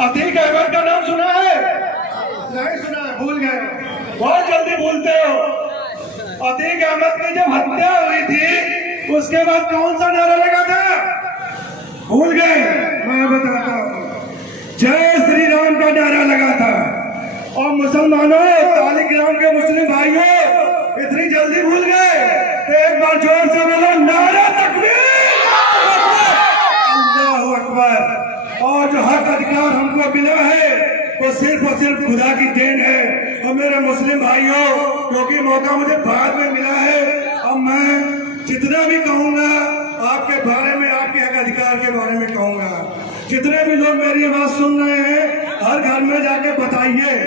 अतीक अहमद का नाम सुना है? नहीं सुना है, भूल गए, बहुत जल्दी भूलते हो। अतीक अहमद की जब हत्या हुई थी उसके बाद कौन सा नारा लगा था? भूल गए? मैं बताता हूँ, जय श्री राम का नारा लगा था। और मुसलमानों, तालिग्राम के मुस्लिम भाइयों, इतनी जल्दी भूल गए? एक बार जोर से बोलो, नारा तकबीर, अल्लाहू अकबर। और जो हक अधिकार हमको मिला है वो सिर्फ और सिर्फ खुदा की देन है। और मेरे मुस्लिम भाइयों, क्योंकि मौका मुझे बाद में मिला है, अब मैं जितना भी कहूँगा आपके बारे में, आपके हक अधिकार के बारे में कहूँगा। जितने भी लोग मेरी आवाज सुन रहे हैं, हर घर में जाके बताइए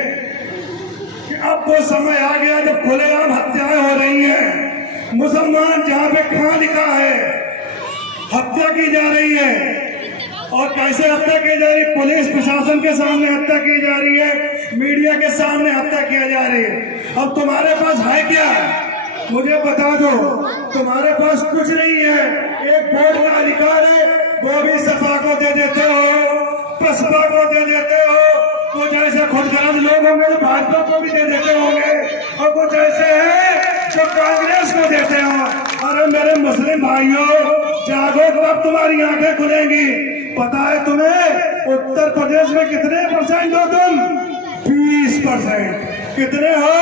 कि अब वो समय आ गया जब खुलेआम हत्याएं हो रही हैं। मुसलमान जहाँ पे खां लिखा है, हत्या की जा रही है। और कैसे हत्या की जा रही? पुलिस प्रशासन के सामने हत्या की जा रही है, मीडिया के सामने हत्या की जा रही है। अब तुम्हारे पास है क्या? मुझे बता दो। तुम्हारे पास कुछ नहीं है। एक वोट का अधिकार है, वो भी सपा को दे देते हो, बसपा को दे देते हो, कुछ ऐसे खुदगर्ज लोग होंगे तो भाजपा को भी दे देते होंगे, और कुछ ऐसे हैं जो कांग्रेस को देते हो। अरे मेरे मुस्लिम भाइयों, जागो, कब तुम्हारी आंखें खुलेंगी? पता है तुम्हें उत्तर प्रदेश में कितने परसेंट हो तुम? 20%। कितने हो?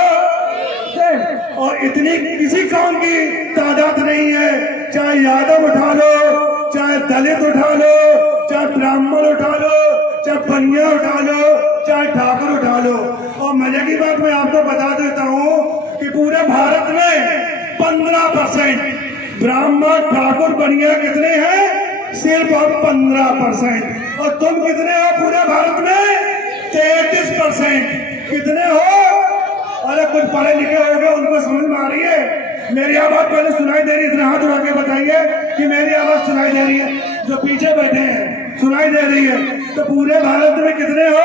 और इतनी किसी कौम की तादाद नहीं है। चाहे यादव उठा लो, चाहे दलित उठा लो, चाहे ब्राह्मण उठा लो, चाहे बनिया उठा लो, चाहे ठाकुर उठा लो। और मजे की बात मैं आपको बता देता हूँ कि पूरे भारत में 15% ब्राह्मण, ठाकुर, बनिया कितने हैं? सिर्फ और 15%। और तुम कितने हो पूरे भारत में? 33%। कितने हो? अरे कुछ पढ़े लिखे हो गए, उनको समझ में आ रही है? मेरी आवाज पहले सुनाई दे रही है? इतने हाथ उठा के बताइए कि मेरी आवाज सुनाई दे रही है। जो पीछे बैठे हैं सुनाई दे रही है? तो पूरे भारत में कितने हो?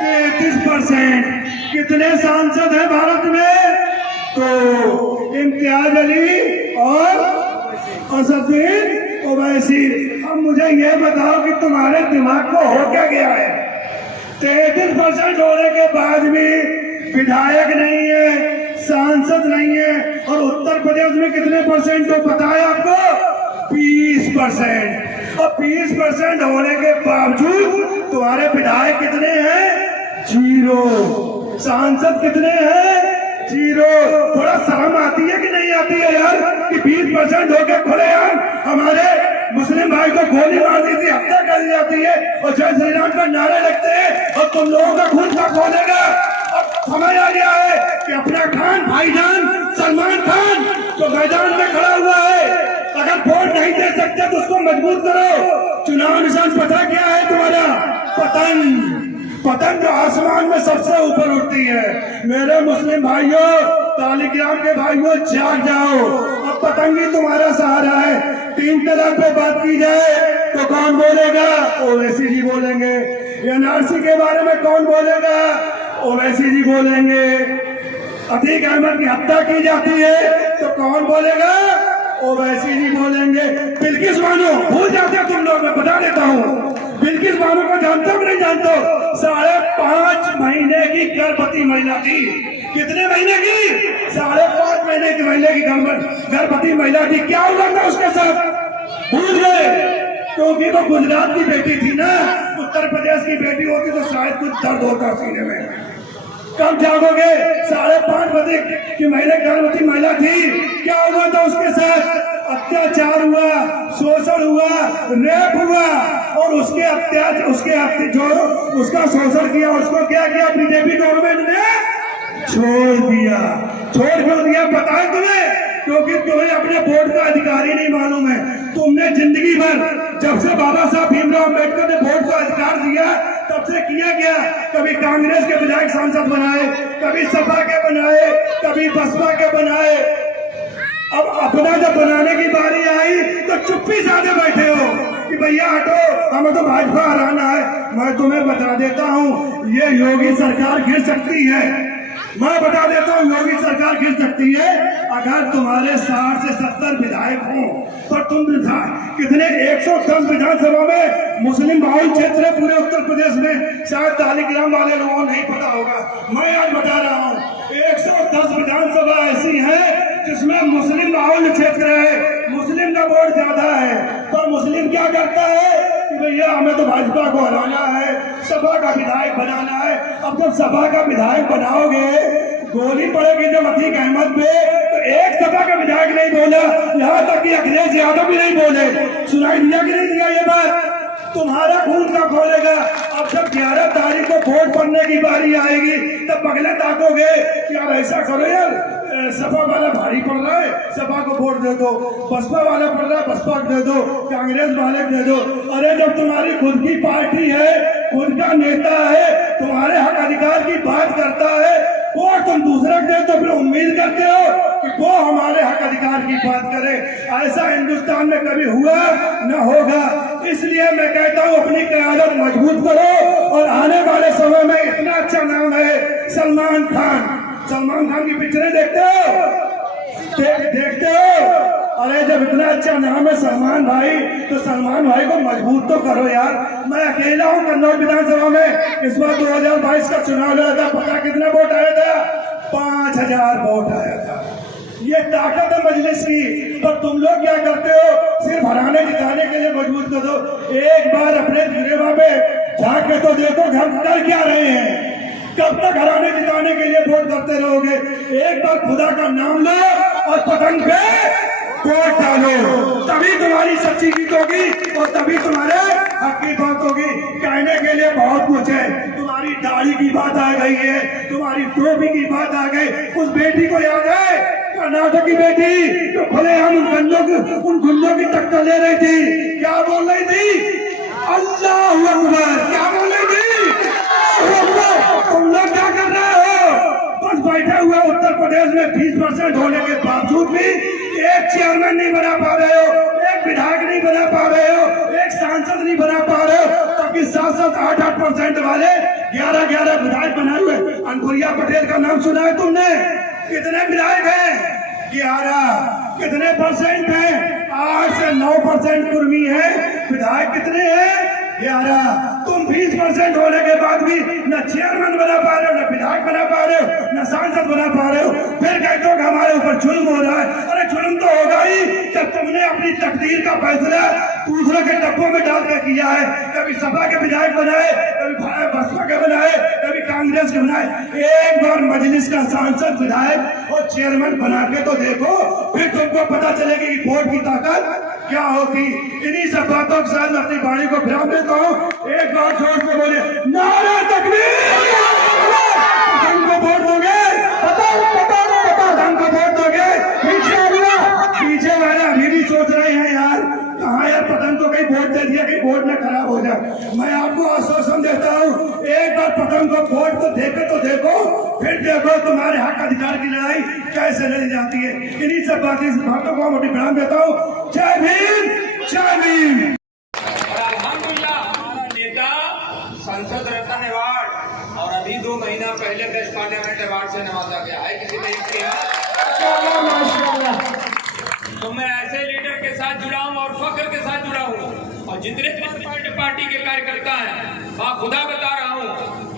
33%। कितने सांसद हैं भारत में? तो इम्तियाज अली और असदुद्दीन ओवैसी। अब मुझे ये बताओ कि तुम्हारे दिमाग को हो क्या गया है? 33% होने के बाद भी विधायक नहीं है, सांसद नहीं है। और उत्तर प्रदेश में कितने परसेंट तो पता है आपको? 20%। और 20% होने के बावजूद तुम्हारे विधायक कितने हैं? 0। सांसद कितने हैं? 0। थोड़ा शर्म आती है कि नहीं आती है यार कि 20% होके खुले यार हमारे मुस्लिम भाई को गोली मार दी थी, हत्या कर दी जाती है, और जय श्री राम का नारे लगते हैं, और तुम लोगों का खून का खोलेगा। अब समझ आ गया है कि अपना खान भाईजान सलमान खान जो मैदान में खड़ा हुआ है, अगर वोट नहीं दे सकते तो उसको मजबूत करो। चुनाव निशान पता क्या है तुम्हारा? पतंग। पतंग जो आसमान में सबसे ऊपर उड़ती है। मेरे मुस्लिम भाइयों, तालिग्राम के भाइयों, जाग जाओ। अब पतंग ही तुम्हारा सहारा है। 3 तलाक पे बात की जाए तो कौन बोलेगा? ओवैसी जी बोलेंगे। एनआरसी के बारे में कौन बोलेगा? ओवैसी जी बोलेंगे। अतीक अहमद की हत्या की जाती है तो कौन बोलेगा? ओवैसी जी बोलेंगे। बिल्किस बानो भूल जाते हो तुम लोग, मैं बता देता हूँ। बिल्किस बानो को जानते हो नहीं जानते हो? 5.5 महीने की गर्भवती महिला थी। कितने महीने की? 5.5 महीने की महिला की गर्भवती महिला थी। क्या हुआ था उसके साथ? भूल गए? क्योंकि वो गुजरात की बेटी थी ना। उत्तर प्रदेश की बेटी होती तो शायद कुछ दर्द होता सीने में। कब जागोगे? 5.5 महीने की महिला गर्भवती महिला थी। क्या हुआ था उसके साथ? अत्याचार हुआ, शोषण हुआ, रेप हुआ। और उसका शोषण किया, उसको क्या किया? बीजेपी गवर्नमेंट ने छोड़ दिया। छोड़ क्यों दिया पता है तुम्हें? क्योंकि तुम्हें अपने वोट का अधिकार ही नहीं मालूम है। तुमने जिंदगी भर, जब से बाबा साहब भीमराव अम्बेडकर ने वोट का अधिकार दिया, तब से किया क्या? कभी कांग्रेस के विधायक सांसद बनाए, कभी सपा के बनाए, कभी बसपा के बनाए। अब अपना जब बनाने की बारी आई तो चुप्पी साधे बैठे हो कि भैया हटो, हमें तो भाजपा हराना है। मैं तुम्हें बता देता हूँ, ये योगी सरकार गिर सकती है। मैं बता देता हूँ, योगी सरकार गिर सकती है अगर तुम्हारे 60 से 70 विधायक हों। पर तुम कितने 110 विधानसभा में मुस्लिम बहुल क्षेत्र है पूरे उत्तर प्रदेश में, शायद तालिग्राम वाले लोगों को नहीं पता होगा, मैं आज बता रहा हूँ। 110 विधानसभा ऐसी है जिसमें मुस्लिम बाहुल्य क्षेत्र है, मुस्लिम का वोट ज्यादा है। पर मुस्लिम क्या करता है कि भैया हमें तो भाजपा को हराना है, सपा का विधायक बनाना है। अब जब सपा का विधायक बनाओगे, गोली पड़ेगी जब अतीक अहमद पे, तो एक सपा का विधायक नहीं बोला, यहाँ तक कि अखिलेश यादव भी नहीं बोले। सुनाई दिया कि नहीं दिया ये बात? तुम्हारा खून का खोलेगा। अब जब 11 तारीख को वोट पड़ने की बारी आएगी तब पगले ताकोगे कि यार ऐसा करो यार, सपा वाला भारी पड़ रहा है, सपा को वोट दे दो, बसपा वाला पड़ रहा है, बसपा को दे दो, कांग्रेस वाले को दे दो। अरे जब तुम्हारी खुद की पार्टी है, खुद का नेता है, तुम्हारे हक अधिकार की बात करता है, वोट तुम दूसरा दे तो फिर उम्मीद करते हो कि वो हमारे हक अधिकार की बात करे। ऐसा हिंदुस्तान में कभी हुआ न होगा। इसलिए मैं कहता हूँ अपनी क़यादत मजबूत करो। और आने वाले समय में इतना अच्छा नाम है सलमान खान। सलमान खान की पिक्चरें देखते हो? देखते हो? अरे जब इतना अच्छा नाम है सलमान भाई, तो सलमान भाई को मजबूत तो करो यार। मैं अकेला हूँ कन्नौज विधानसभा में। इस बार 2022 का चुनाव लड़ा था, पता कितना वोट आया था? 5000 वोट आया था। ये ताकत है मजलिस की। पर तुम लोग क्या करते हो? सिर्फ हराने जिताने के लिए मजबूत कर दो। एक बार अपने गिरेबा पे जाके तो देखो घर कर क्या रहे हैं। कब तक हराने जिताने के लिए वोट करते रहोगे? एक बार खुदा का नाम लो और पतंग पे वोट डालो, तभी तुम्हारी सच्ची जीत होगी और तभी तुम्हारे हक की बात होगी। कहने के लिए बहुत कुछ है। तुम्हारी दाढ़ी की बात आ गई है, तुम्हारी टोपी की बात आ गई। उस बेटी को याद है, कर्नाटक की बेटी जो खुले हम उन गुंडों की टक्कर ले रही थी। क्या बोल रही थी? अल्लाह अकबर। क्या बोल रही थी? तुम लोग क्या कर रहे हो? बस बैठे हुए उत्तर प्रदेश में 20% होने के बावजूद भी एक चेयरमैन नहीं बना पा रहे हो, एक विधायक नहीं बना पा रहे हो, एक सांसद नहीं बना पा रहे हो। ताकि 7-7, 8-8% वाले 11-11 विधायक बनाए हुए। अनुप्रिया पटेल का नाम सुना है तुमने? कितने विधायक हैं? 11। कितने परसेंट हैं? 8 से 9% कुर्मी है। विधायक कितने हैं? 11। तुम 20% होने के बाद भी न चेयरमैन बना पा रहे हो, न विधायक बना पा रहे हो, न सांसद बना पा रहे हो। फिर कहते हो कि हमारे ऊपर जुल्म हो रहा है। अरे जुल्म तो होगा ही जब तुमने अपनी तकदीर का फैसला दूसरों के डब्बों में डाल कर किया है। कभी सपा के विधायक बनाए, कभी बसपा के बनाए, कभी कांग्रेस के बनाए। एक बार मजलिस का सांसद, विधायक और चेयरमैन बना के तो देखो, फिर तुमको पता चलेगी कि वोट की ताकत क्या होगी। इन्हीं सब बातों के साथ अपनी वाणी को विराम देता हूँ। एक बार जोर से बोले नारा तकबीर। हमको वोट दोगे? हमको वोट दोगे? पीछे वाले अभी भी सोच रहे हैं यार, कहाँ यार पतंग को कहीं वोट दे दिया, कहीं वोट न खराब हो जाए। मैं आपको आश्वासन देता हूँ, एक बार पतंग को वोट तो देखो, फिर देखो तुम्हारे हक अधिकार की लड़ाई कैसे लड़ी जाती है। इन्हीं सब बातों को हम विराम देता हूँ। जय भीम, जय भीम। नेता संसद रत्न अवार्ड और अभी 2 महीना पहले बेस्ट पार्लियामेंट अवार्ड से नवाजा गया है। किसी ने तो मैं ऐसे लीडर के साथ जुड़ा हूँ और फख्र के साथ जुड़ा हूँ। और जितने पार्टी के कार्यकर्ता हैं, वहाँ खुदा बता रहा हूँ,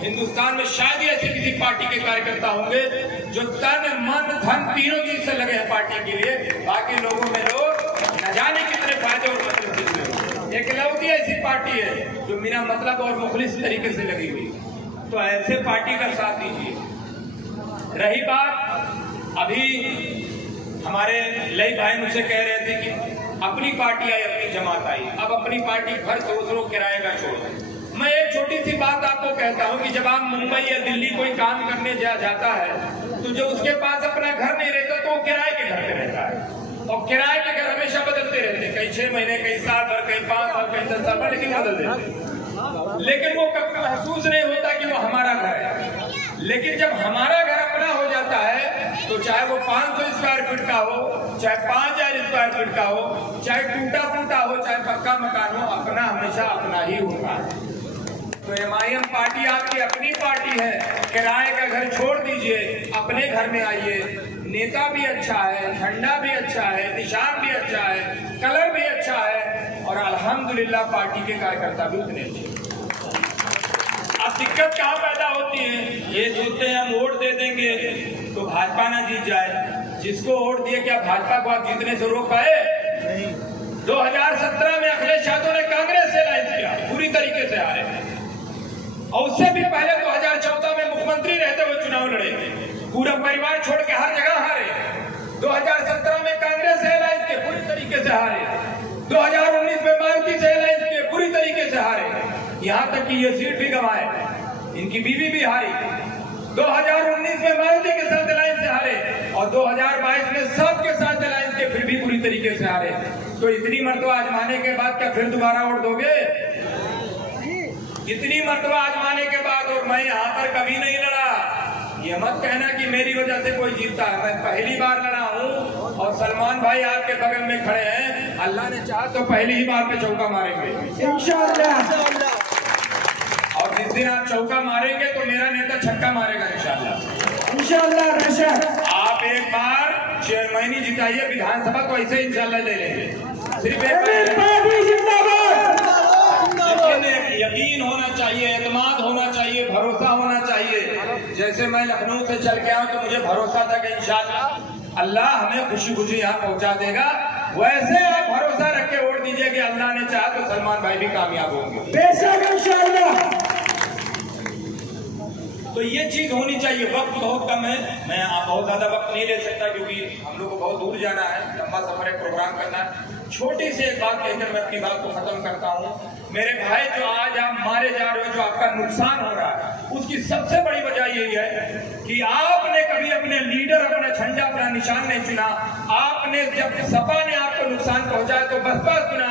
हिंदुस्तान में शायद ही ऐसे किसी पार्टी के कार्यकर्ता होंगे जो तन मन धन तीनों चीज से लगे हैं पार्टी के लिए। बाकी लोगों में लोग न जाने कितने फायदे और मतलब। एक लौती ऐसी पार्टी है जो बिना मतलब और मुखलिस तरीके से लगी हुई। तो ऐसे पार्टी का साथ दीजिए। रही बात, अभी हमारे लई भाई मुझसे कह रहे थे कि अपनी पार्टी आई, अपनी जमात आई, अब अपनी पार्टी घर दूसरों किराए का छोड़ दें। मैं एक छोटी सी बात आपको कहता हूं कि जब आप मुंबई या दिल्ली कोई काम करने जाता है, तो जो उसके पास अपना घर नहीं रहता तो वो किराए के घर पे रहता है। और किराए के घर हमेशा बदलते रहते हैं, कहीं 6 महीने, कहीं साल भर, कहीं 5 साल, कहीं 10 साल, लेकिन बदल देते। लेकिन वो कभी महसूस नहीं होता कि वो हमारा घर है। लेकिन जब हमारा घर अपना हो जाता है, तो चाहे वो 500 स्क्वायर फीट का हो, चाहे 5000 स्क्वायर फीट का हो, चाहे टूटा फूटा हो, चाहे पक्का मकान हो, अपना हमेशा अपना ही होता है। तो MIM पार्टी आपकी अपनी पार्टी है। किराए का घर छोड़ दीजिए, अपने घर में आइए। नेता भी अच्छा है, झंडा भी अच्छा है, निशान भी अच्छा है, कलर भी अच्छा है और अल्हम्दुलिल्लाह पार्टी के कार्यकर्ता भी उतने अच्छे। दिक्कत कहाँ पैदा होती है, ये सोचते हैं हम वोट दे देंगे तो भाजपा ना जीत जाए। जिसको वोट दिए क्या भाजपा को आप जीतने से रोक पाए? 2017 में अखिलेश यादव ने कांग्रेस से अलायंस किया, पूरी तरीके से हारे। और उससे भी पहले 2014 में मुख्यमंत्री रहते हुए चुनाव लड़े, पूरा परिवार छोड़ के हर जगह हारे। 2017 में कांग्रेस से अलायंस के पूरी तरीके से हारे। 2019 में मायावती से अलायंस के पूरी तरीके से हारे, यहाँ तक कि ये सीट भी गंवाए, इनकी बीवी भी हारी। 2019 में मायावती के साथ अलायंस से हारे और 2022 में सबके साथ अलायंस के फिर भी पूरी तरीके से हारे। तो इतनी मर्तबा आजमाने के बाद क्या फिर दोबारा वोट दोगे? इतनी मर्तबा आजमाने के बाद, और मैं यहाँ पर कभी नहीं लड़ा। ये मत कहना कि मेरी वजह से कोई जीतता है, मैं पहली बार लड़ा हूँ। और सलमान भाई आपके बगल में खड़े हैं, अल्लाह ने चाहा तो पहली ही बार पे चौका मारेंगे इंशाअल्लाह। और जिस दिन आप चौका मारेंगे तो मेरा नेता छक्का मारेगा इंशाअल्लाह। आप एक बार चेयरमैनी जिताइए विधानसभा को, ऐसे इंशाअल्लाह ले लेंगे। सिर्फ एक यकीन होना चाहिए, एतमाद होना चाहिए, भरोसा होना चाहिए। जैसे मैं लखनऊ से चल के आऊँ तो मुझे भरोसा था कि इंशाअल्लाह अल्लाह हमें खुशी खुशी यहाँ पहुँचा देगा, वैसे आप भरोसा रख के वोट दीजिए कि अल्लाह ने चाहा तो सलमान भाई भी कामयाब होंगे बेशक इंशाअल्लाह। तो ये चीज होनी चाहिए। वक्त बहुत कम है, मैं बहुत ज्यादा वक्त नहीं ले सकता क्योंकि हम लोग को बहुत दूर जाना है, लंबा सफर है, प्रोग्राम करना है। छोटी सी एक बात कहकर मैं अपनी बात को खत्म करता हूँ। मेरे भाई, जो आज आप मारे जा रहे हो, जो आपका नुकसान हो रहा है, उसकी सबसे बड़ी वजह यही है कि आपने कभी अपने लीडर, अपना झंडा, अपना निशान नहीं चुना। आपने जब सपा ने आपको नुकसान पहुंचाया तो बसपा चुना,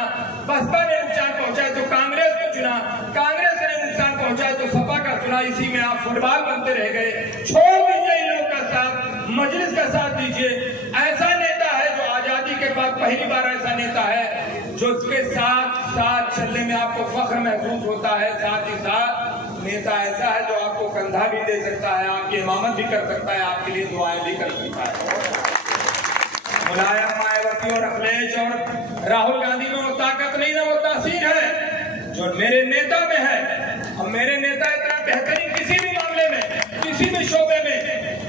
बसपा ने नुकसान पहुंचाया तो कांग्रेस को चुना, कांग्रेस ने नुकसान पहुंचाया तो सपा का चुना। इसी में आप फुटबॉल बनते रह गए। छोड़ दीजिए इन लोगों का साथ, मजलिस का साथ दीजिए। ऐसा नेता है जो आजादी के बाद पहली बार ऐसा नेता है जो उसके साथ साथ चलने में आपको फख्र महसूस होता है। साथ ही साथ नेता ऐसा है जो आपको कंधा भी दे सकता है, आपकी इमामत भी कर सकता है, आपके लिए दुआएं भी कर सकता है। मुलायम, मायावती और अखिलेश और राहुल गांधी में वो ताकत नहीं ना, वो तासीर है जो मेरे नेता में है। और मेरे नेता इतना बेहतरीन किसी भी मामले में, किसी भी शोबे में,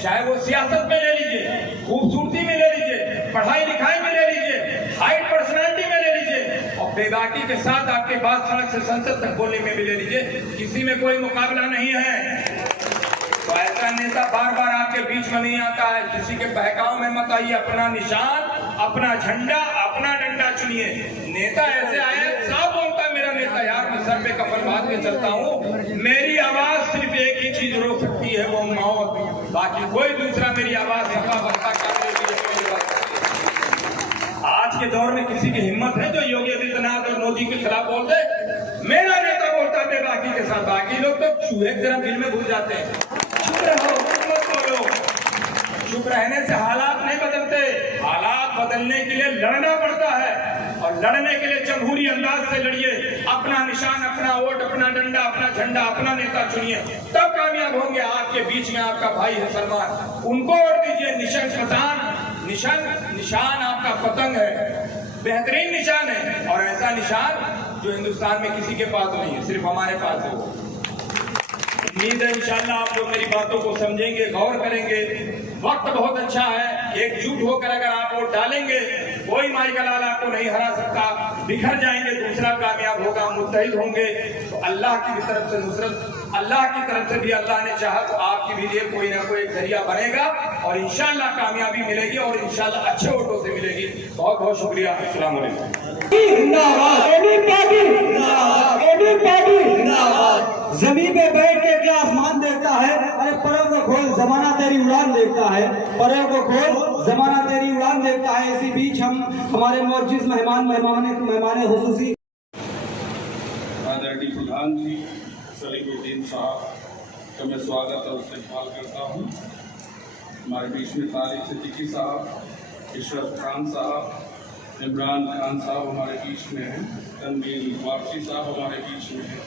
चाहे वो सियासत में ले लीजिए, खूबसूरती में ले लीजिए, पढ़ाई लिखाई में ले लीजिए, हाइट पर्सनालिटी में ले लीजिए, और बेबाकी के साथ आपके बात सड़क से संसद तक बोलने में भी ले लीजिए, किसी में कोई मुकाबला नहीं है। तो ऐसा नेता बार बार आपके बीच में नहीं आता है। किसी के बहकाव में मत आइए। अपना निशान, अपना झंडा, अपना डंडा चुनिए। नेता ऐसे आए, साफ बोलता है मेरा नेता, यार मैं सर पे कफन बांध के चलता हूँ, मेरी आवाज सिर्फ एक ही चीज रोक सकती है, वो मौत। बाकी कोई दूसरा मेरी आवाज सफा बस्ता करने की आज के दौर में किसी की हिम्मत है जो योगी आदित्यनाथ और मोदी के खिलाफ बोल दे? मेरा नेता बोलता है बाकी के साथ। बाकी लोग तो चूहे की तरह बिल में घुस जाते हैं। चुप रहो, मत बोलो। चुप रहने से हालात नहीं बदलते। हालात बदलने के लिए लड़ना पड़ता है, और लड़ने के लिए जमहूरी अंदाज से लड़िए। अपना निशान, अपना वोट, अपना डंडा, अपना झंडा, अपना नेता चुनिए, तब कामयाब होंगे। आपके बीच में आपका भाई है सलमान, उनको वोट दीजिए। निशान आपका पतंग है, बेहतरीन निशान है, और ऐसा निशान जो हिंदुस्तान में किसी के पास नहीं है, सिर्फ हमारे पास है। उम्मीद है इंशाअल्लाह आप लोग मेरी बातों को समझेंगे, गौर करेंगे। वक्त बहुत अच्छा है, एकजुट होकर अगर आप वोट डालेंगे, कोई माई का लाल आपको नहीं हरा सकता। बिखर जाएंगे, दूसरा कामयाब होगा, मुत्तहिद होंगे तो अल्लाह की तरफ से नुसरत, अल्लाह की तरफ से भी अल्लाह ने चाहा तो आपके भी लिए कोई ना कोई जरिया बनेगा, और इंशाअल्लाह कामयाबी मिलेगी, और इंशाअल्लाह अच्छे वोटों से मिलेगी। बहुत बहुत शुक्रिया। अस्सलाम वालेकुम। जमीन पे बैठ के क्या आसमान देखता है? अरे परव को खोल, जमाना तेरी उड़ान देखता है। परव को खोल, जमाना तेरी उड़ान देखता है। इसी बीच हम हमारे मौजूद मेहमान हुसूसी आदरणीय प्रधान जी सलीमुद्दीन साहब का मैं स्वागत और इस्तेमाल करता हूँ। हमारे बीच में तारिक सिद्दीकी साहब, इशरत खान साहब, इमरान खान साहब हमारे बीच में हैं, तनवीर वापसी साहब हमारे बीच में हैं,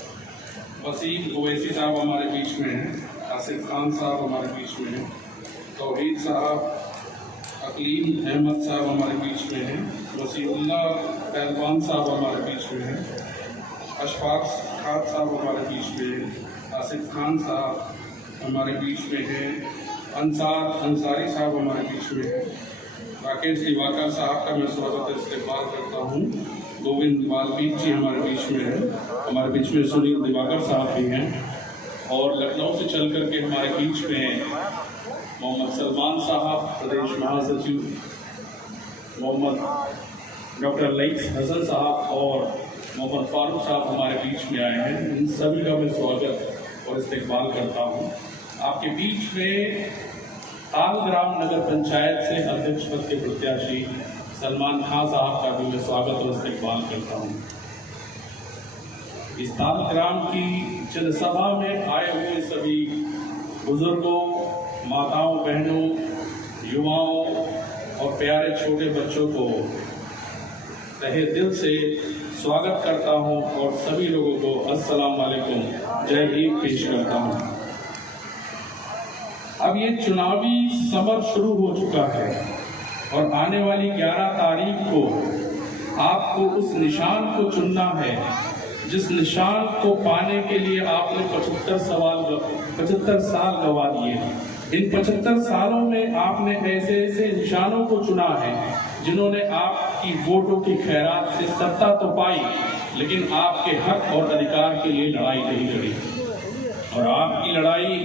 वसीम ओवैसी साहब हमारे बीच में हैं, आसिफ खान साहब हमारे बीच में हैं, तौहीद साहब, अकलीम अहमद साहब हमारे बीच में हैं, वसीउल्लाह पहलवान साहब हमारे बीच में हैं, अशफाक खान साहब हमारे बीच में हैं, आसिफ खान साहब हमारे बीच में हैं, अंसारी साहब हमारे बीच में हैं, राकेश दिवाकर साहब का मैं स्वागत इस्तेमाल करता हूँ। गोविंद वाल्मीकि जी हमारे बीच में हैं, हमारे बीच में सुनील दिवाकर साहब भी हैं, और लखनऊ से चल करके हमारे बीच में मोहम्मद सलमान साहब प्रदेश महासचिव, मोहम्मद डॉक्टर लईस हसन साहब और मोहम्मद फारूक साहब हमारे बीच में आए हैं। इन सभी का मैं स्वागत और इस्तेमाल करता हूँ। आपके बीच में तालग्राम नगर पंचायत से अध्यक्ष पद के प्रत्याशी सलमान खान साहब का भी मैं स्वागत और इस्तेमाल करता हूँ। इस तालग्राम की जनसभा में आए हुए सभी बुजुर्गों, माताओं, बहनों, युवाओं और प्यारे छोटे बच्चों को तहे दिल से स्वागत करता हूं और सभी लोगों को अस्सलाम वालेकुम, जय भीम पेश करता हूं। अब ये चुनावी समर शुरू हो चुका है और आने वाली 11 तारीख को आपको उस निशान को चुनना है जिस निशान को पाने के लिए आपने 75 साल गवा दिए। इन 75 सालों में आपने ऐसे ऐसे निशानों को चुना है जिन्होंने आपकी वोटों की खैरात से सत्ता तो पाई, लेकिन आपके हक और अधिकार के लिए लड़ाई नहीं लड़ी। और आपकी लड़ाई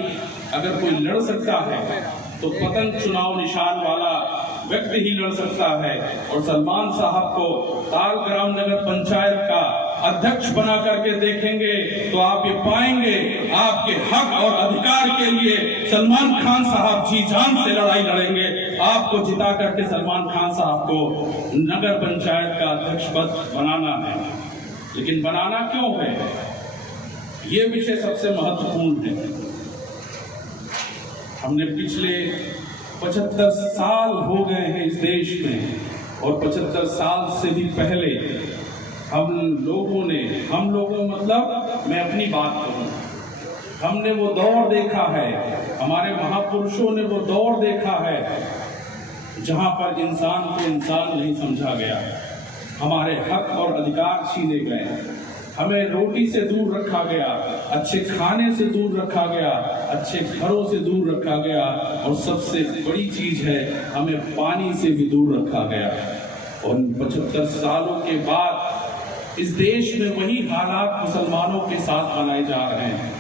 अगर कोई लड़ सकता है तो पतंग चुनाव निशान वाला व्यक्ति ही लड़ सकता है। और सलमान साहब को तालग्राम नगर पंचायत का अध्यक्ष बना करके देखेंगे तो आप ये पाएंगे आपके हक और अधिकार के लिए सलमान खान साहब जी जान से लड़ाई लड़ेंगे। आपको जिता करके सलमान खान साहब को नगर पंचायत का अध्यक्ष पद बनाना है। लेकिन बनाना क्यों है, ये विषय सबसे महत्वपूर्ण है। हमने पिछले 75 साल हो गए हैं इस देश में, और 75 साल से भी पहले हम लोगों मतलब मैं अपनी बात करूं, हमने वो दौर देखा है, हमारे महापुरुषों ने वो दौर देखा है जहां पर इंसान को इंसान नहीं समझा गया, हमारे हक और अधिकार छीने गए, हमें रोटी से दूर रखा गया, अच्छे खाने से दूर रखा गया, अच्छे घरों से दूर रखा गया, और सबसे बड़ी चीज है हमें पानी से भी दूर रखा गया। और 75 सालों के बाद इस देश में वही हालात मुसलमानों के साथ बनाए जा रहे हैं।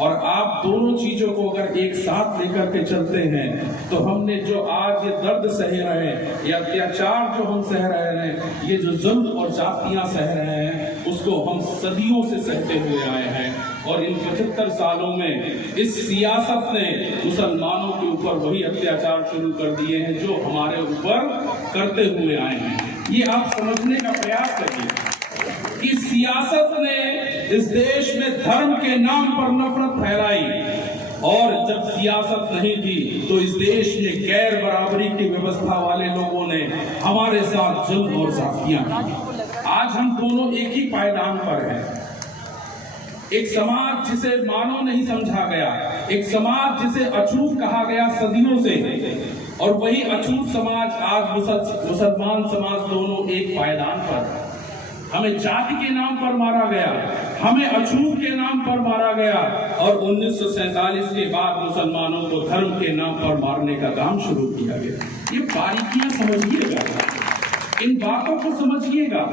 और आप दोनों चीजों को अगर एक साथ लेकर के चलते हैं तो हमने जो आज ये दर्द सह रहे हैं, ये अत्याचार जो हम सह रहे हैं, ये जो जुल्म और जातियां सह रहे हैं, उसको हम सदियों से सहते हुए आए हैं। और इन 75 सालों में इस सियासत ने मुसलमानों के ऊपर वही अत्याचार शुरू कर दिए हैं जो हमारे ऊपर करते हुए आए हैं। ये आप समझने का प्रयास करिए कि सियासत ने इस देश में धर्म के नाम पर नफरत फैलाई, और जब सियासत नहीं थी तो इस देश में गैर बराबरी की व्यवस्था वाले लोगों ने हमारे साथ जुल्म और जातियां की। आज हम दोनों एक ही पायदान पर हैं। एक समाज जिसे मानव नहीं समझा गया, एक समाज जिसे अछूत कहा गया सदियों से, और वही अछूत समाज आज मुसलमान समाज दोनों एक पायदान पर। हमें जाति के नाम पर मारा गया, हमें अछूत के नाम पर मारा गया, और 1947 के बाद मुसलमानों को धर्म के नाम पर मारने का काम शुरू किया गया। ये बारीकियां समझिएगा, इन बातों को समझिएगा।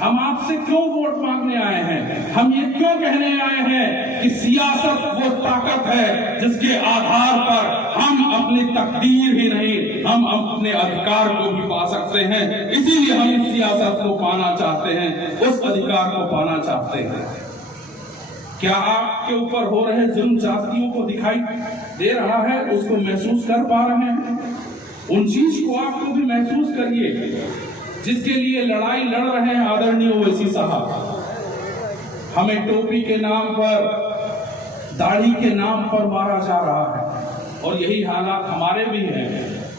हम आपसे क्यों वोट मांगने आए हैं, हम ये क्यों कहने आए हैं कि सियासत वो ताकत है जिसके आधार पर हम अपनी तकदीर ही नहीं, हम अपने अधिकार को भी पा सकते हैं। इसीलिए हम इस सियासत को पाना चाहते हैं, उस अधिकार को पाना चाहते हैं। क्या आपके ऊपर हो रहे जुल्म जातियों को दिखाई दे रहा है, उसको महसूस कर पा रहे हैं? उन चीज को आपको भी महसूस करिए जिसके लिए लड़ाई लड़ रहे हैं आदरणीय ओवैसी साहब। हमें टोपी के नाम पर, दाढ़ी के नाम पर मारा जा रहा है, और यही हालात हमारे भी हैं।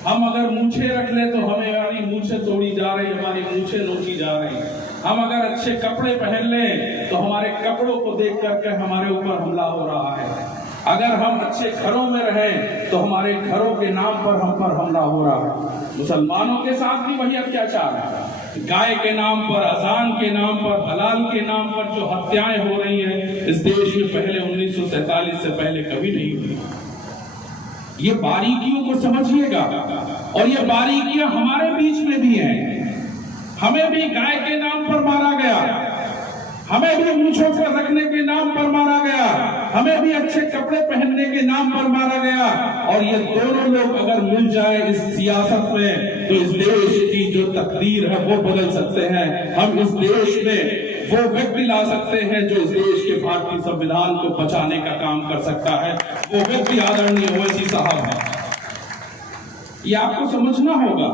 हम अगर मूछे रख ले तो हमारी मूछे तोड़ी जा रही, हमारी मूछे नोची जा रही। हम अगर अच्छे कपड़े पहन लें तो हमारे कपड़ों को देख करके हमारे ऊपर हमला हो रहा है। अगर हम अच्छे घरों में रहें तो हमारे घरों के नाम पर हम पर हमला हो रहा है। मुसलमानों के साथ भी वही अत्याचार है। गाय के नाम पर, अजान के नाम पर, हलाल के नाम पर जो हत्याएं हो रही हैं इस देश में पहले 1947 से पहले कभी नहीं हुई। ये बारीकियों को समझिएगा, और ये बारीकियां हमारे बीच में भी हैं। हमें भी गाय के नाम पर मारा गया, हमें भी मूंछों पर रखने के नाम पर मारा गया, हमें भी अच्छे कपड़े पहनने के नाम पर मारा गया। और ये दोनों लोग अगर मिल जाए इस सियासत में तो इस देश की जो तकदीर है वो बदल सकते हैं। हम इस देश में वो व्यक्ति ला सकते हैं जो इस देश के भारतीय संविधान को बचाने का काम कर सकता है। वो व्यक्ति आदरणीय ओवैसी साहब है। ये आपको समझना होगा,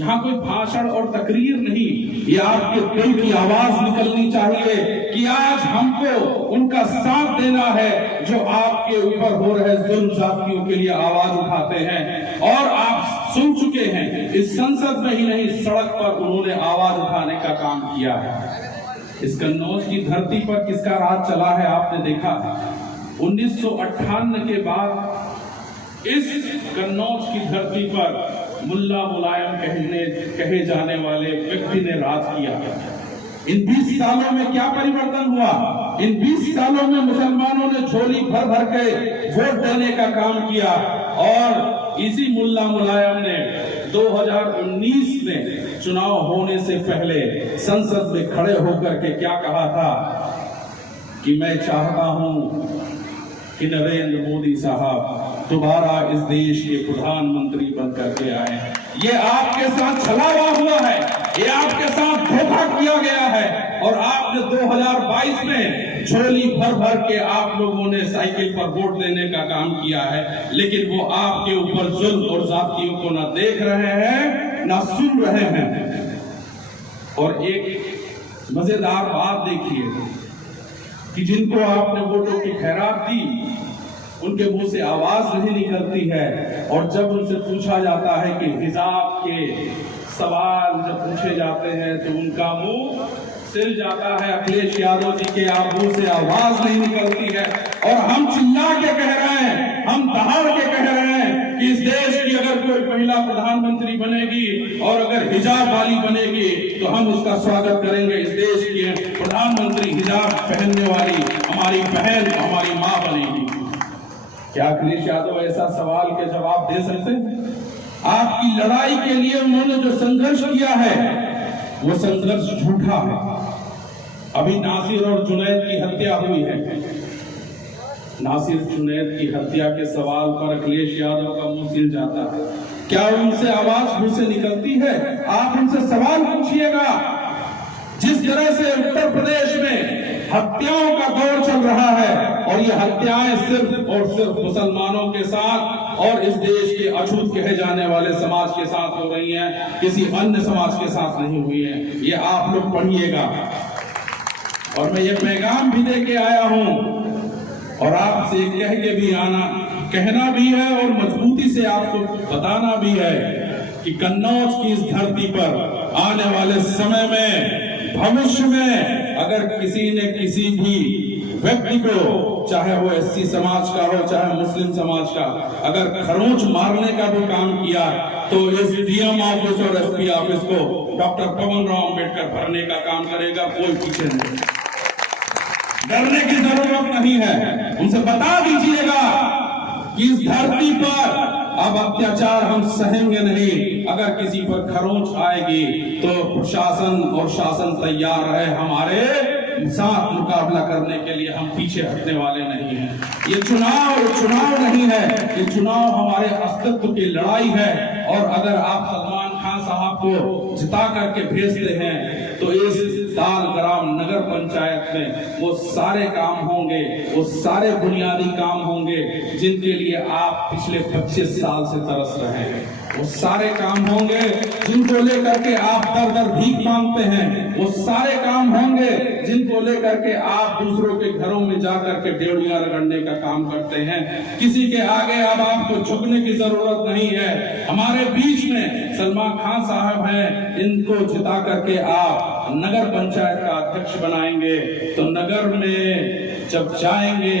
यहाँ कोई भाषण और तकरीर नहीं, ये आपके दिल की आवाज निकलनी चाहिए कि आज हमको उनका साथ देना है जो आपके ऊपर हो रहे जुल्म जातियों के लिए आवाज उठाते हैं। और आप सुन चुके हैं, इस संसद में ही नहीं सड़क पर उन्होंने आवाज उठाने का काम किया है। इस कन्नौज की धरती पर किसका राज चला है आपने देखा। 1958 के बाद इस कन्नौज की धरती पर मुल्ला मुलायम कहे जाने वाले व्यक्ति ने राज किया। इन 20 सालों में क्या परिवर्तन हुआ? इन 20 सालों में मुसलमानों ने झोली भर भर के वोट देने का काम किया। और इसी मुल्ला मुलायम ने 2019 में चुनाव होने से पहले संसद में खड़े होकर के क्या कहा था कि मैं चाहता हूं कि नरेंद्र मोदी साहब दोबारा इस देश के प्रधानमंत्री बनकर के आए। ये आपके साथ छलावा हुआ है, ये आपके साथ धोखा किया गया है। और आपने 2022 में झोली भर भर के आप लोगों ने साइकिल पर वोट देने का काम किया है, लेकिन वो आपके ऊपर जुल्म और जातियों को ना देख रहे हैं ना सुन रहे हैं। और एक मजेदार बात देखिए कि जिनको आपने वोटों की खैरात दी उनके मुंह से आवाज नहीं निकलती है। और जब उनसे पूछा जाता है कि हिजाब के सवाल जब पूछे जाते हैं तो उनका मुंह सिल जाता है। अखिलेश यादव जी के आप मुंह से आवाज नहीं निकलती है। और हम चिल्ला के कह रहे हैं, हम दहाड़ के कह रहे हैं कि इस देश की अगर कोई महिला प्रधानमंत्री बनेगी और अगर हिजाब वाली बनेगी तो हम उसका स्वागत करेंगे। इस देश की प्रधानमंत्री हिजाब पहनने वाली हमारी बहन, हमारी माँ बनेगी। क्या अखिलेश यादव ऐसा सवाल के जवाब दे सकते? आपकी लड़ाई के लिए उन्होंने जो संघर्ष किया है वो संघर्ष झूठा है। अभी नासिर और जुनैद की हत्या हुई है। नासिर जुनैद की हत्या के सवाल पर अखिलेश यादव का मुंह सिल जाता है। क्या उनसे आवाज मुंह से निकलती है? आप उनसे सवाल पूछिएगा। जिस तरह से उत्तर प्रदेश में हत्याओं का दौर चल रहा है और ये हत्याएं सिर्फ और सिर्फ मुसलमानों के साथ और इस देश के अछूत कहे जाने वाले समाज के साथ हो रही हैं, किसी अन्य समाज के साथ नहीं हुई हैं। ये आप लोग पढ़िएगा। और मैं ये पैगाम भी दे के आया हूं और आपसे कह के भी आना, कहना भी है और मजबूती से आपको बताना भी है कि कन्नौज की इस धरती पर आने वाले समय में, भविष्य में अगर किसी ने किसी भी व्यक्ति को, चाहे वो एससी समाज का हो चाहे मुस्लिम समाज का, अगर खरोंच मारने का भी काम किया तो इस डीएम ऑफिस और एसपी ऑफिस को डॉक्टर पवन राव अम्बेडकर भरने का काम करेगा। कोई पीछे नहीं, डरने की जरूरत नहीं है। उनसे बता दीजिएगा कि इस धरती पर अब अत्याचार हम सहेंगे नहीं। अगर किसी पर खरोंच आएगी तो प्रशासन और शासन तैयार है हमारे साथ मुकाबला करने के लिए। हम पीछे हटने वाले नहीं हैं। ये चुनाव नहीं है, ये चुनाव हमारे अस्तित्व की लड़ाई है। और अगर आप सलमान खान साहब को जिता करके भेजते हैं तो इस सालग्राम नगर पंचायत में वो सारे काम होंगे, वो सारे बुनियादी काम होंगे जिनके लिए आप पिछले 25 साल से तरस रहे हैं। वो सारे काम होंगे जिनको लेकर के आप दर दर भीख मांगते हैं। वो सारे काम होंगे जिनको लेकर के आप दूसरों के घरों में जाकर के डेढ़ियां रगड़ने का काम करते हैं। किसी के आगे अब आपको झुकने की जरूरत नहीं है। हमारे बीच में सलमान खान साहब हैं, इनको जिता करके आप नगर पंचायत का अध्यक्ष बनाएंगे तो नगर में जब जाएंगे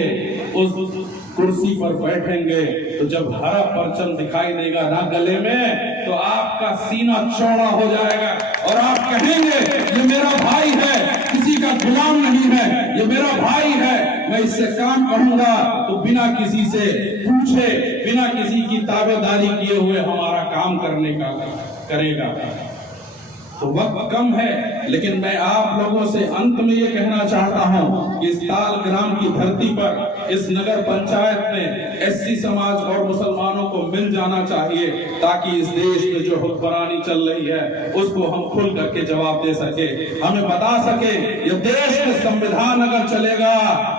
कुर्सी पर बैठेंगे तो जब हरा परचम दिखाई देगा ना गले में, तो आपका सीना चौड़ा हो जाएगा और आप कहेंगे ये मेरा भाई है, किसी का गुलाम नहीं है, ये मेरा भाई है, मैं इससे काम करूंगा तो बिना किसी से पूछे, बिना किसी की ताबेदारी किए हुए हमारा काम करने का करेगा। तो वक्त कम है, लेकिन मैं आप लोगों से अंत में ये कहना चाहता हूं कि इस तालग्राम की धरती पर इस नगर पंचायत में एससी समाज और मुसलमानों को मिल जाना चाहिए, ताकि इस देश में जो हुक्मरानी चल रही है उसको हम खुल करके जवाब दे सके, हमें बता सके ये देश में संविधान अगर चलेगा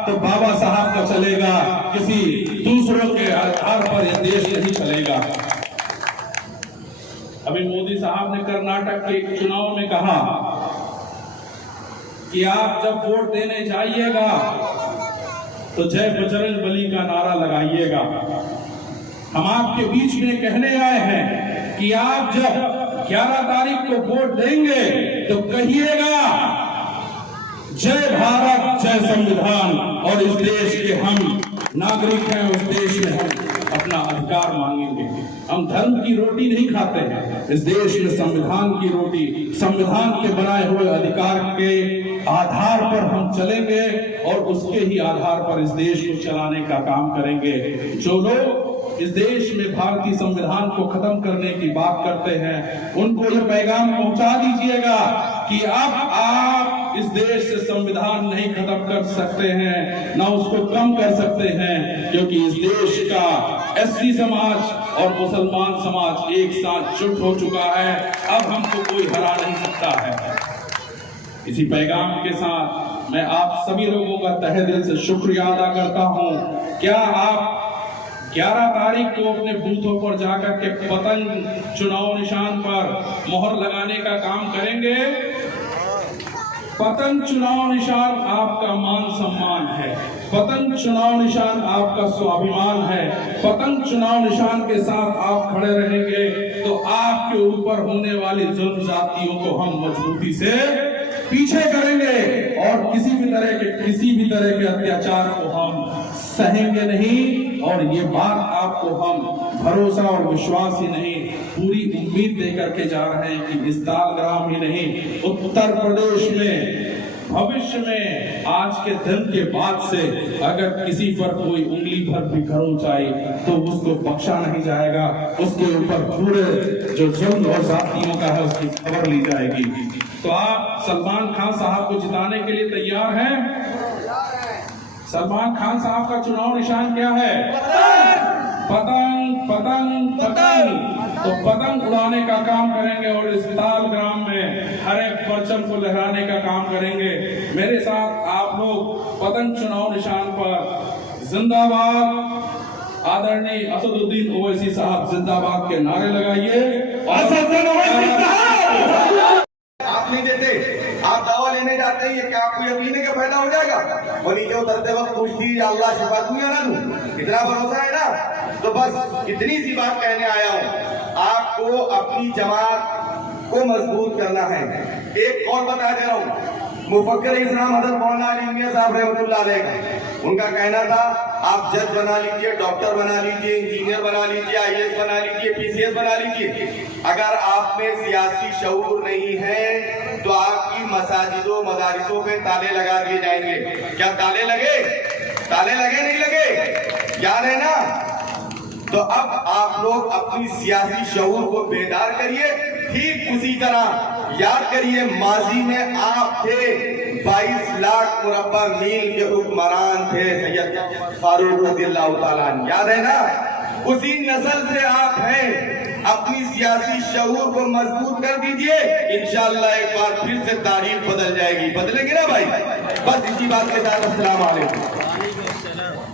तो बाबा साहब का चलेगा, किसी दूसरों के आधार पर यह देश नहीं चलेगा। अभी मोदी साहब ने कर्नाटक के एक चुनाव में कहा कि आप जब वोट देने जाइएगा तो जय बजरंग बली का नारा लगाइएगा। हम आपके बीच में कहने आए हैं कि आप जब 11 तारीख को वोट देंगे तो कहिएगा जय भारत, जय संविधान, और इस देश के हम नागरिक हैं, उस देश में हम अपना अधिकार मांगेंगे। हम धर्म की रोटी नहीं खाते हैं, इस देश में संविधान की रोटी, संविधान के बनाए हुए अधिकार के आधार पर हम चलेंगे और उसके ही आधार पर इस देश को चलाने का काम करेंगे। जो लोग इस देश में भारतीय संविधान को खत्म करने की बात करते हैं, उनको ये पैगाम पहुंचा दीजिएगा कि अब आप इस देश से संविधान नहीं खत्म कर सकते हैं, ना उसको कम कर सकते हैं, क्योंकि इस देश का एससी समाज और मुसलमान समाज एक साथ जुट हो चुका है। अब हमको कोई हरा नहीं सकता है। इसी पैगाम के साथ मैं आप सभी लोगों का तहे दिल से शुक्रिया अदा करता हूं। क्या आप 11 तारीख को अपने बूथों पर जाकर के पतंग चुनाव निशान पर मोहर लगाने का काम करेंगे? पतंग चुनाव निशान आपका मान सम्मान है, पतंग चुनाव निशान आपका स्वाभिमान है। पतंग चुनाव निशान के साथ आप खड़े रहेंगे तो आपके ऊपर होने वाली जुल्म जातियों को हम मजबूती से पीछे करेंगे और किसी भी तरह के अत्याचार को हम सहेंगे नहीं। और ये बात आपको हम भरोसा और विश्वास ही नहीं, पूरी उम्मीद देकर के जा रहे हैं कि इस तालग्राम ही नहीं, उत्तर प्रदेश में भविष्य में आज के दिन के बाद से अगर किसी पर कोई उंगली भर भी खरोंच आई तो उसको बख्शा नहीं जाएगा, उसके ऊपर पूरे जो जुल्म और जातियों का है उसकी खबर ली जाएगी। तो आप सलमान खान साहब को जिताने के लिए तैयार हैं? सलमान खान साहब का चुनाव निशान क्या है? पतंग पतंग पतंग। तो पतंग उड़ाने का काम करेंगे और इस तालग्राम में हर एक परचम को लहराने का काम करेंगे। मेरे साथ आप लोग पतंग चुनाव निशान पर जिंदाबाद, आदरणीय असदुद्दीन ओवैसी साहब जिंदाबाद के नारे लगाइए। आप नहीं देते, आप दावा लेने जाते हैं, ये क्या आपको यकीन है कि फायदा हो जाएगा? वो नीचे उतरते वक्त पूछती अल्लाह शिफा दूं या ना दूं? इतना भरोसा है ना? तो बस इतनी सी बात कहने आया हूँ, आपको अपनी जमात को मजबूत करना है। एक और बता दे रहा हूँ, मुफक्किर इस्लाम हज़रत मौलाना अली मियां साहब रहमतुल्लाह अलैह, उनका कहना था आप जज बना लीजिए, डॉक्टर बना लीजिए, इंजीनियर बना लीजिए, IAS बना लीजिए, PCS बना लीजिए, अगर आप में सियासी शऊर नहीं है तो आपकी मसाजिदों मदारिसों पे ताले लगा दिए जाएंगे। क्या ताले लगे? ताले लगे नहीं लगे? याद है ना? तो अब आप लोग अपनी सियासी शऊर को बेदार करिए। ठीक उसी तरह याद करिए, माजी में आप थे, 22 लाख मुरब्बा मील के हुक्मरान थे सैयद फारूक रज़ियल्लाहु ताला अन्हु, याद है ना? उसी नस्ल से आप हैं। अपनी सियासी शऊर को मजबूत कर दीजिए, इंशाअल्लाह एक बार फिर से तारीख बदल जाएगी। बदलेगी ना भाई? बस इसी बात के साथ अस्सलाम वालेकुम।